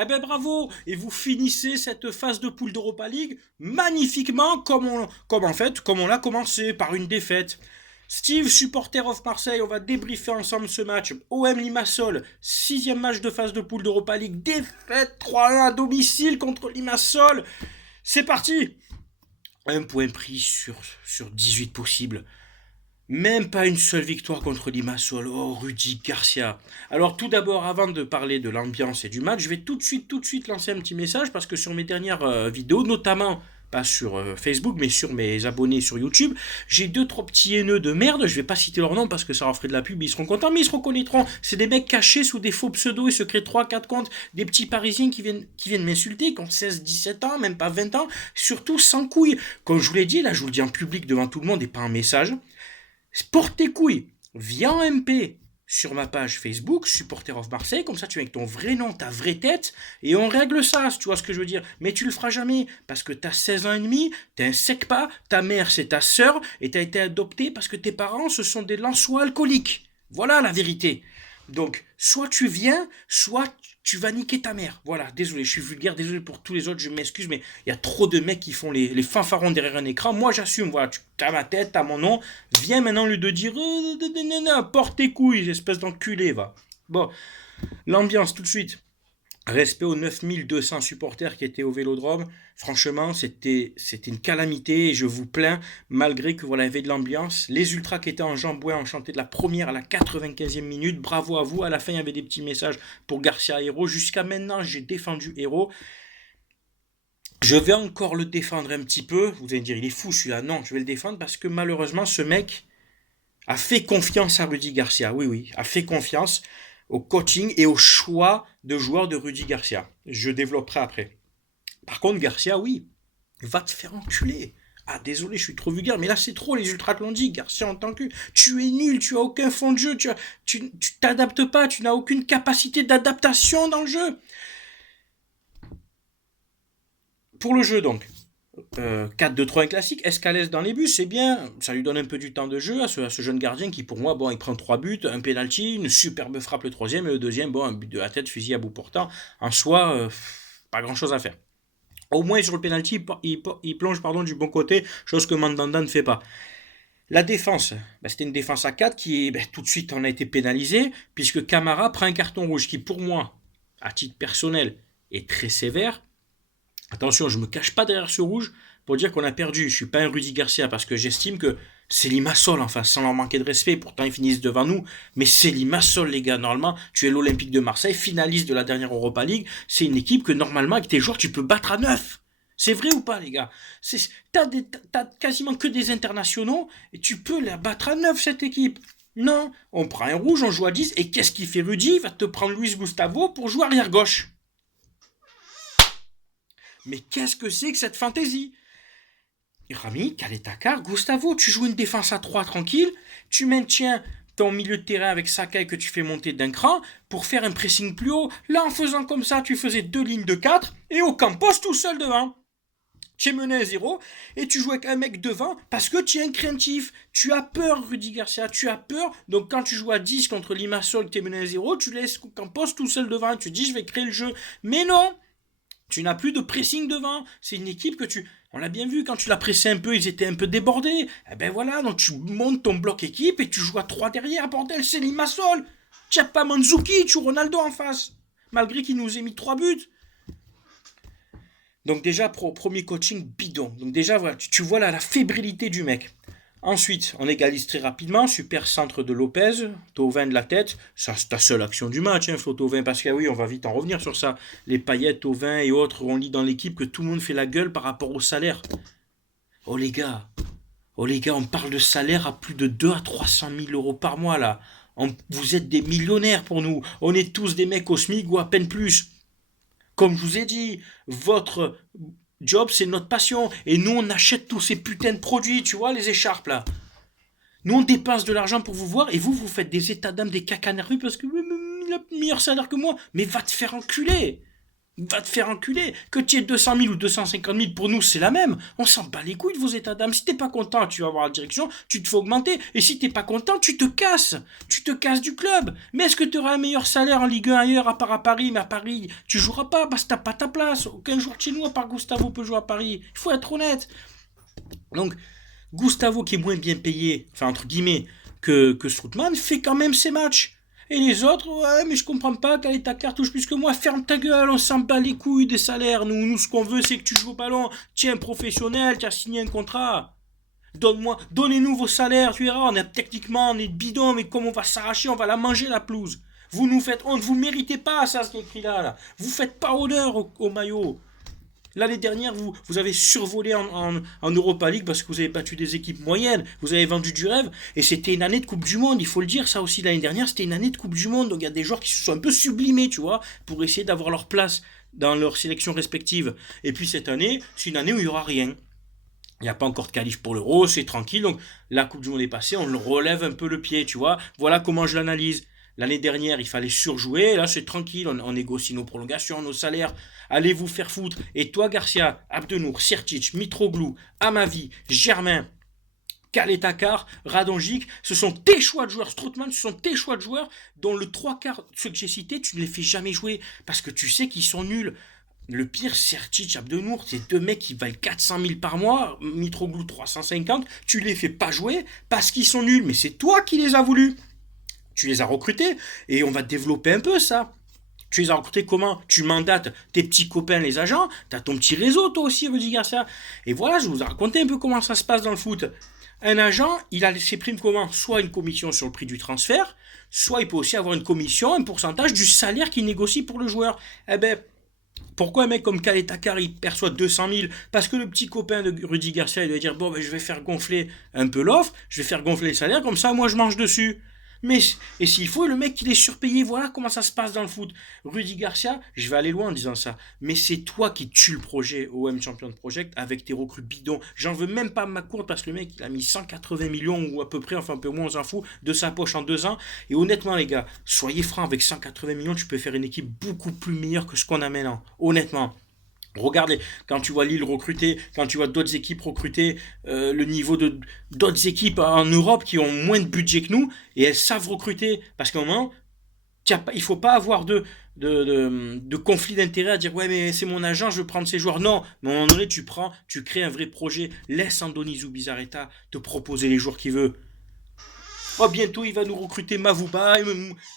Eh ben bravo. Et vous finissez cette phase de poule d'Europa League magnifiquement comme on l'a commencé par une défaite. Steve, supporter of Marseille, on va débriefer ensemble ce match. OM Limassol, sixième match de phase de poule d'Europa League, défaite 3-1 à domicile contre Limassol. C'est parti. Un point pris sur 18 possibles. Même pas une seule victoire contre Limassol. Oh, Rudy Garcia. Alors tout d'abord, avant de parler de l'ambiance et du match, je vais tout de suite lancer un petit message parce que sur mes dernières vidéos, notamment pas sur Facebook, mais sur mes abonnés sur YouTube, j'ai deux, trois petits haineux de merde. Je vais pas citer leur nom parce que ça leur ferait de la pub, ils seront contents, mais ils se reconnaîtront. C'est des mecs cachés sous des faux pseudos, ils se créent trois, quatre comptes, des petits parisiens qui viennent m'insulter, qui ont 16, 17 ans, même pas 20 ans, surtout sans couilles. Comme je vous l'ai dit, là je vous le dis en public devant tout le monde et pas en message. Porte tes couilles, viens en MP sur ma page Facebook, Supporter of Marseille, comme ça tu viens avec ton vrai nom, ta vraie tête, et on règle ça, si tu vois ce que je veux dire. Mais tu le feras jamais, parce que t'as 16 ans et demi, t'es un sec-pas, ta mère c'est ta sœur, et t'as été adopté parce que tes parents ce sont des lançois alcooliques. Voilà la vérité. Donc, soit tu viens, soit tu vas niquer ta mère. Voilà, désolé, je suis vulgaire, désolé pour tous les autres, je m'excuse, mais il y a trop de mecs qui font les fanfarons derrière un écran. Moi, j'assume, voilà, tu as ma tête, t'as mon nom. Viens maintenant lui de dire, porte tes couilles, espèce d'enculé, va. Bon, l'ambiance tout de suite. Respect aux 9200 supporters qui étaient au Vélodrome. Franchement, c'était une calamité et je vous plains, malgré que voilà, il y avait de l'ambiance. Les ultras qui étaient en jambouin ont chanté de la première à la 95e minute. Bravo à vous. À la fin, il y avait des petits messages pour Garcia Héros. Jusqu'à maintenant, j'ai défendu Héros. Je vais encore le défendre un petit peu. Vous allez me dire, il est fou celui-là. Non, je vais le défendre parce que malheureusement, ce mec a fait confiance à Rudy Garcia. Oui, oui, a fait confiance au coaching et au choix de joueurs de Rudy Garcia. Je développerai après. Par contre, Garcia, oui, va te faire enculer. Ah, désolé, je suis trop vulgaire, mais là, c'est trop, les ultras te l'ont dit. Garcia, en tant que. Tu es nul, tu as aucun fond de jeu, tu t'adaptes pas, tu n'as aucune capacité d'adaptation dans le jeu. Pour le jeu, donc. 4-2-3 classique, Escalès dans les buts, c'est bien, ça lui donne un peu du temps de jeu à ce jeune gardien qui pour moi, bon, il prend 3 buts, un penalty, une superbe frappe le troisième, et le deuxième, bon, un but de la tête, fusil à bout portant, en soi, pas grand chose à faire. Au moins sur le penalty, il plonge du bon côté, chose que Mandanda ne fait pas. La défense, c'était une défense à 4 qui, tout de suite, on a été pénalisé, puisque Camara prend un carton rouge qui, pour moi, à titre personnel, est très sévère. Attention, je ne me cache pas derrière ce rouge pour dire qu'on a perdu. Je ne suis pas un Rudy Garcia parce que j'estime que c'est Limassol en face, sans leur manquer de respect. Pourtant, ils finissent devant nous. Mais c'est Limassol, les gars. Normalement, tu es l'Olympique de Marseille, finaliste de la dernière Europa League. C'est une équipe que normalement, avec tes joueurs, tu peux battre à 9. C'est vrai ou pas, les gars? T'as quasiment que des internationaux et tu peux la battre à 9, cette équipe. Non, on prend un rouge, on joue à 10. Et qu'est-ce qu'il fait, Rudy? Il va te prendre Luis Gustavo pour jouer arrière gauche. Mais qu'est-ce que c'est que cette fantaisie? Rami, Kaletakar, Gustavo, tu joues une défense à 3 tranquille, tu maintiens ton milieu de terrain avec Sakai que tu fais monter d'un cran pour faire un pressing plus haut. Là, en faisant comme ça, tu faisais 2 lignes de 4 et au Campos tout seul devant. Tu es mené à 0 et tu joues avec un mec devant parce que tu es un craintif. Tu as peur, Rudy Garcia, tu as peur. Donc quand tu joues à 10 contre Limassol, tu es mené à 0, tu laisses Campos tout seul devant. Tu dis, je vais créer le jeu. Mais non, tu n'as plus de pressing devant. C'est une équipe que tu. On l'a bien vu, quand tu l'as pressé un peu, ils étaient un peu débordés. Eh ben voilà, donc tu montes ton bloc équipe et tu joues à 3 derrière. Bordel, c'est Limassol. Tu n'as pas Mandzukic, tu Ronaldo en face. Malgré qu'il nous ait mis 3 buts. Donc déjà, premier coaching bidon. Donc déjà, voilà, tu vois là, la fébrilité du mec. Ensuite, on égalise très rapidement. Super centre de Lopez. Thauvin de la tête. Ça, c'est ta seule action du match, Flo Thauvin. Parce que oui, on va vite en revenir sur ça. Les paillettes, Thauvin et autres, on lit dans l'équipe que tout le monde fait la gueule par rapport au salaire. Oh les gars. Oh les gars, on parle de salaire à plus de 2 à 300 000 euros par mois là. Vous êtes des millionnaires pour nous. On est tous des mecs au SMIC ou à peine plus. Comme je vous ai dit, votre job, c'est notre passion. Et nous, on achète tous ces putains de produits, tu vois, les écharpes, là. Nous, on dépense de l'argent pour vous voir, et vous, vous faites des états d'âme, des caca nerveux, parce que il a meilleur salaire que moi. Mais va te faire enculer. Va te faire enculer. Que tu aies 200 000 ou 250 000, pour nous, c'est la même. On s'en bat les couilles de vos états d'âme. Si t'es pas content, tu vas voir la direction, tu te fais augmenter. Et si t'es pas content, tu te casses. Tu te casses du club. Mais est-ce que tu auras un meilleur salaire en Ligue 1 ailleurs, à part à Paris? Mais à Paris, tu joueras pas parce que t'as pas ta place. Aucun joueur de chez nous, à part Gustavo, peut jouer à Paris. Il faut être honnête. Donc, Gustavo, qui est moins bien payé, enfin, entre guillemets, que Strootman, fait quand même ses matchs. Et les autres, ouais, mais je comprends pas, quelle est ta cartouche plus que moi? Ferme ta gueule, on s'en bat les couilles des salaires. Nous, ce qu'on veut, c'est que tu joues au ballon. Tiens, professionnel, tu as signé un contrat. Donnez-nous vos salaires, tu verras, on est bidon, mais comme on va s'arracher, on va la manger, la pelouse. Vous nous faites honte, vous méritez pas ça, ce qui est écrit là. Vous faites pas honneur au maillot. L'année dernière, vous avez survolé en Europa League parce que vous avez battu des équipes moyennes, vous avez vendu du rêve, et c'était une année de Coupe du Monde, il faut le dire, ça aussi l'année dernière, c'était une année de Coupe du Monde, donc il y a des joueurs qui se sont un peu sublimés, tu vois, pour essayer d'avoir leur place dans leur sélection respective. Et puis cette année, c'est une année où il n'y aura rien. Il n'y a pas encore de qualif pour l'Euro, c'est tranquille, donc la Coupe du Monde est passée, on le relève un peu le pied, tu vois, voilà comment je l'analyse. L'année dernière, il fallait surjouer. Là, c'est tranquille. On négocie nos prolongations, nos salaires. Allez vous faire foutre. Et toi, Garcia, Abdenour, Sertic, Mitroglou, Amavi, Germain, Kaletakar, Radonjic, ce sont tes choix de joueurs. Strootman, ce sont tes choix de joueurs dont le trois quarts, ceux que j'ai cités, tu ne les fais jamais jouer parce que tu sais qu'ils sont nuls. Le pire, Sertic, Abdenour, c'est deux mecs qui valent 400 000 par mois, Mitroglou 350, tu les fais pas jouer parce qu'ils sont nuls, mais c'est toi qui les as voulus. Tu les as recrutés et on va développer un peu ça. Tu les as recrutés comment? Tu mandates tes petits copains, les agents, tu as ton petit réseau, toi aussi, Rudy Garcia. Et voilà, je vous ai raconté un peu comment ça se passe dans le foot. Un agent, il a ses primes comment? Soit une commission sur le prix du transfert, soit il peut aussi avoir une commission, un pourcentage du salaire qu'il négocie pour le joueur. Eh ben, pourquoi un mec comme Kaletakar il perçoit 200 000? Parce que le petit copain de Rudy Garcia il doit dire bon ben, je vais faire gonfler un peu l'offre, je vais faire gonfler le salaire, comme ça moi je mange dessus. Mais et s'il faut, le mec il est surpayé, voilà comment ça se passe dans le foot. Rudy Garcia, je vais aller loin en disant ça, mais c'est toi qui tues le projet OM Champion Project avec tes recrues bidons. J'en veux même pas ma courte parce que le mec il a mis 180 millions ou à peu près, enfin un peu moins on s'en fout, de sa poche en 2 ans. Et honnêtement les gars, soyez francs, avec 180 millions tu peux faire une équipe beaucoup plus meilleure que ce qu'on a maintenant. Honnêtement. Regardez, quand tu vois Lille recruter, quand tu vois d'autres équipes recruter, le niveau de d'autres équipes en Europe qui ont moins de budget que nous, et elles savent recruter. Parce qu'à un moment, il ne faut pas avoir de conflit d'intérêt à dire ouais mais c'est mon agent, je veux prendre ses joueurs. Non, mais à un moment donné, tu crées un vrai projet. Laisse Andoni Zubizarreta te proposer les joueurs qu'il veut. Oh, bientôt il va nous recruter Mavouba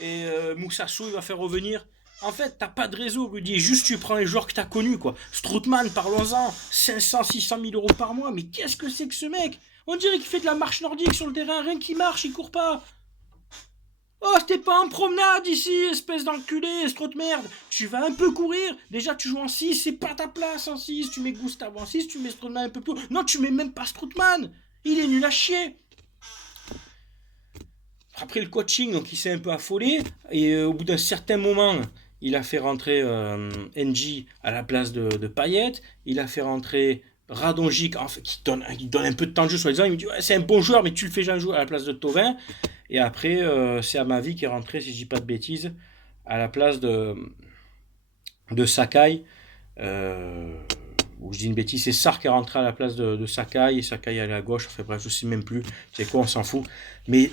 et Moussassou, il va faire revenir. En fait, t'as pas de réseau, Rudy. Juste, tu prends les joueurs que t'as connus, quoi. Strootman, parlons-en. 500, 600 000 euros par mois. Mais qu'est-ce que c'est que ce mec? On dirait qu'il fait de la marche nordique sur le terrain. Rien qui marche, il court pas. Oh, t'es pas en promenade ici, espèce d'enculé, Stroot merde. Tu vas un peu courir. Déjà, tu joues en 6, c'est pas ta place en 6. Tu mets Gustavo en 6, tu mets Strootman un peu plus haut. Non, tu mets même pas Strootman. Il est nul à chier. Après le coaching, donc il s'est un peu affolé. Et au bout d'un certain moment, il a fait rentrer NJ à la place de Payet. Il a fait rentrer Radonjic, en fait, qui donne un peu de temps de jeu, soi-disant. Il me dit ouais, c'est un bon joueur, mais tu le fais jamais jouer à la place de Thauvin. Et après, c'est Amavi qui est rentré, si je dis pas de bêtises, à la place de Sakai. Ou je dis une bêtise, c'est Sarr qui est rentré à la place de Sakai, et Sakai allait à gauche, enfin bref, je sais même plus, c'est quoi, on s'en fout. Mais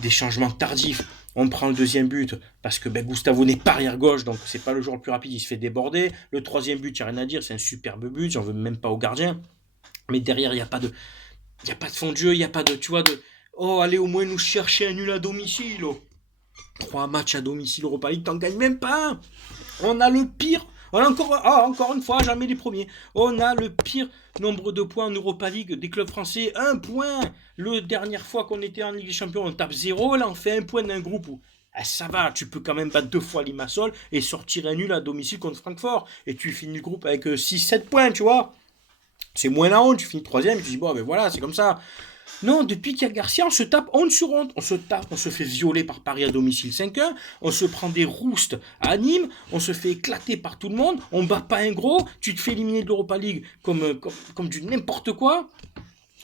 des changements tardifs. On prend le deuxième but parce que Gustavo n'est pas arrière gauche, donc c'est pas le joueur le plus rapide, il se fait déborder. Le troisième but, il n'y a rien à dire, c'est un superbe but, j'en veux même pas au gardien. Mais derrière, il n'y a pas de fond de jeu, il n'y a pas de, tu vois, oh, allez au moins nous chercher un nul à domicile. Oh. 3 matchs à domicile Europa League, t'en gagnes même pas un. On a le pire. On a encore une fois, jamais les premiers. On a le pire nombre de points en Europa League des clubs français. 1 point. La dernière fois qu'on était en Ligue des Champions, on tape 0. Là, on fait 1 point d'un groupe où ça va, tu peux quand même battre 2 fois Limassol et sortir un nul à domicile contre Francfort. Et tu finis le groupe avec 6-7 points, tu vois. C'est moins la honte, tu finis troisième, tu dis bon, ben voilà, c'est comme ça. Non, depuis qu'il y a Garcia, on se tape honte sur honte. On se fait violer par Paris à domicile 5-1. On se prend des roustes à Nîmes. On se fait éclater par tout le monde. On bat pas un gros. Tu te fais éliminer de l'Europa League comme du n'importe quoi.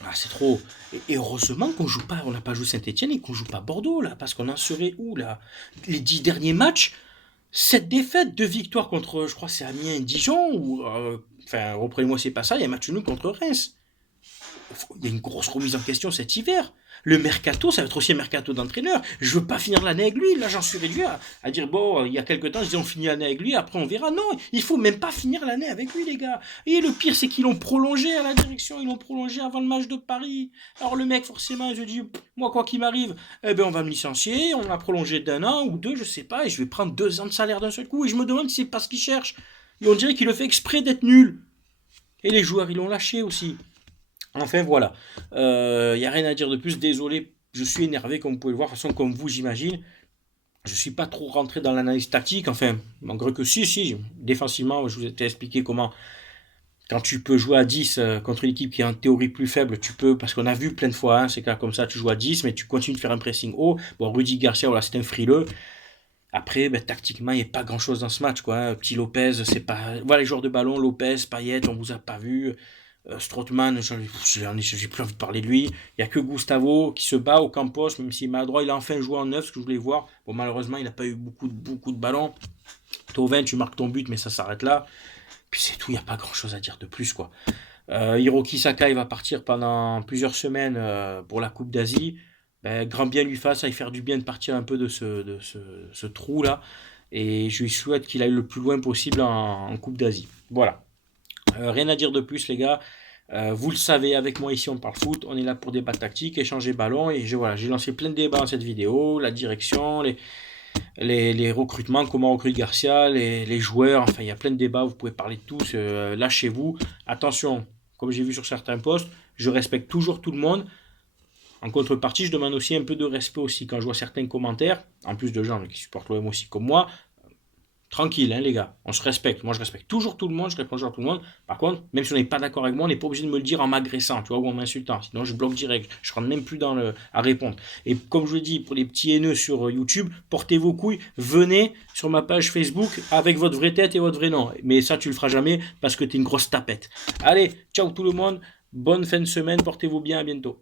Ah, c'est trop. Et heureusement qu'on joue pas, on n'a pas joué Saint-Etienne et qu'on joue pas Bordeaux, là. Parce qu'on en serait où, là? Les 10 derniers matchs, Cette défaite, 2 victoires contre, je crois, c'est Amiens et Dijon, ou, enfin, reprenez-moi, c'est pas ça, il y a un match nul contre Reims. Il y a une grosse remise en question cet hiver. Le mercato, ça va être aussi un mercato d'entraîneur. Je veux pas finir l'année avec lui. Là, j'en suis réduit à dire, bon, il y a quelques temps, je disais, on finit l'année avec lui, après on verra. Non, il faut même pas finir l'année avec lui, les gars. Et le pire, c'est qu'ils l'ont prolongé à la direction. Ils l'ont prolongé avant le match de Paris. Alors le mec, forcément, il se dit, moi, quoi qu'il m'arrive, eh ben, on va me licencier. On l'a prolongé d'un an ou deux, je sais pas, et je vais prendre 2 ans de salaire d'un seul coup. Et je me demande si c'est pas ce qu'il cherche. Et on dirait qu'il le fait exprès d'être nul. Et les joueurs, ils l'ont lâché aussi. Enfin voilà, il n'y a rien à dire de plus. Désolé, je suis énervé comme vous pouvez le voir. De toute façon, comme vous, j'imagine. Je ne suis pas trop rentré dans l'analyse tactique. Enfin, en gros que si. Défensivement, je vous ai expliqué comment, quand tu peux jouer à 10 contre une équipe qui est en théorie plus faible, tu peux, parce qu'on a vu plein de fois, hein, ces cas comme ça, tu joues à 10, mais tu continues de faire un pressing haut. Bon, Rudy Garcia, voilà, c'est un frileux. Après, ben, tactiquement, il n'y a pas grand chose dans ce match, quoi, hein. Petit Lopez, c'est pas. Voilà les joueurs de ballon, Lopez, Payet, on vous a pas vu. Strootman, j'ai plus envie de parler de lui. Il n'y a que Gustavo qui se bat au Campos, même s'il est maladroit. Il a enfin joué en neuf, ce que je voulais voir. Bon, malheureusement, il n'a pas eu beaucoup de ballons. Tovin, tu marques ton but, mais ça s'arrête là. Puis c'est tout, il n'y a pas grand chose à dire de plus, quoi. Hiroki Sakai va partir pendant plusieurs semaines pour la Coupe d'Asie. Ben, grand bien lui fasse, ça lui faire du bien de partir un peu de ce trou-là. Et je lui souhaite qu'il aille le plus loin possible en Coupe d'Asie. Voilà. Rien à dire de plus, les gars. Vous le savez, avec moi ici on parle foot, on est là pour débat tactique, échanger ballon, et voilà, j'ai lancé plein de débats dans cette vidéo, la direction, les recrutements, comment recruter Garcia, les joueurs, enfin il y a plein de débats, vous pouvez parler de tous, lâchez-vous. Attention, comme j'ai vu sur certains posts, je respecte toujours tout le monde. En contrepartie, je demande aussi un peu de respect aussi quand je vois certains commentaires, en plus de gens qui supportent l'OM aussi comme moi. Tranquille, hein, les gars, on se respecte. Moi, je respecte toujours tout le monde, je réponds toujours à tout le monde. Par contre, même si on n'est pas d'accord avec moi, on n'est pas obligé de me le dire en m'agressant, tu vois, ou en m'insultant. Sinon, je bloque direct. Je rentre même plus à répondre. Et comme je vous dis, pour les petits haineux sur YouTube, portez vos couilles, venez sur ma page Facebook avec votre vraie tête et votre vrai nom. Mais ça, tu le feras jamais parce que t'es une grosse tapette. Allez, ciao tout le monde. Bonne fin de semaine, portez-vous bien, à bientôt.